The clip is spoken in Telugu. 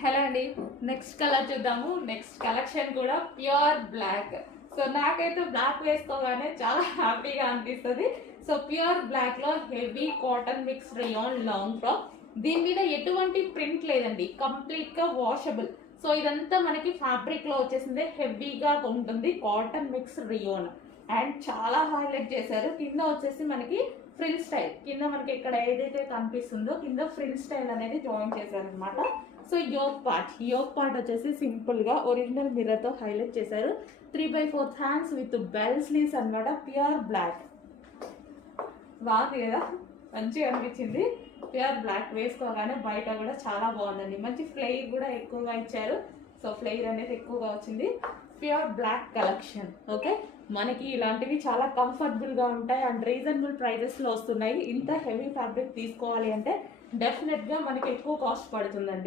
హలో అండి. నెక్స్ట్ కలర్ చూద్దాము. నెక్స్ట్ కలెక్షన్ కూడా ప్యూర్ బ్లాక్. సో నాకైతే బ్లాక్ వేసుకోగానే చాలా హ్యాపీగా అనిపిస్తుంది. సో ప్యూర్ బ్లాక్ లో heavy cotton mix rayon long frock. దీని మీద ఎటువంటి ప్రింట్ లేదండి, కంప్లీట్ గా వాషబుల్. సో ఇదంతా మనకి ఫ్యాబ్రిక్ లో వచ్చేసింది, హెవీగా ఉంటుంది. కాటన్ మిక్స్ రేయాన్ అండ్ చాలా హైలైట్ చేశారు. కింద వచ్చేసి మనకి ఫ్రిల్ స్టైల్, కింద మనకి ఇక్కడ ఏదైతే కనిపిస్తుందో కింద ఫ్రిల్ స్టైల్ అనేది జాయిన్ చేశారు అనమాట. సో యోక్ పార్ట్ వచ్చేసి సింపుల్ గా ఒరిజినల్ మిర్రర్ తో హైలైట్ చేశారు. 3/4 హ్యాండ్స్ విత్ బెల్ స్లీవ్స్ అనమాట. ప్యూర్ బ్లాక్ బాగుంది కదా, మంచిగా అనిపించింది. ప్యూర్ బ్లాక్ వేసుకోగానే బయట కూడా చాలా బాగుందండి. మంచి ఫ్లెయిర్ కూడా ఎక్కువగా ఇచ్చారు. సో ఫ్లెయిర్ అనేది ఎక్కువగా వచ్చింది. Pure black collection. ఓకే, మనకి ఇలాంటివి చాలా కంఫర్టబుల్ గా ఉంటాయి అండ్ రీజనబుల్ ప్రైజెస్ లో వస్తున్నాయి. ఇంత హెవీ ఫ్యాబ్రిక్ తీసుకోవాలి అంటే డెఫినెట్ గా మనకి ఎక్కువ కాస్ట్ పడుతుందండి.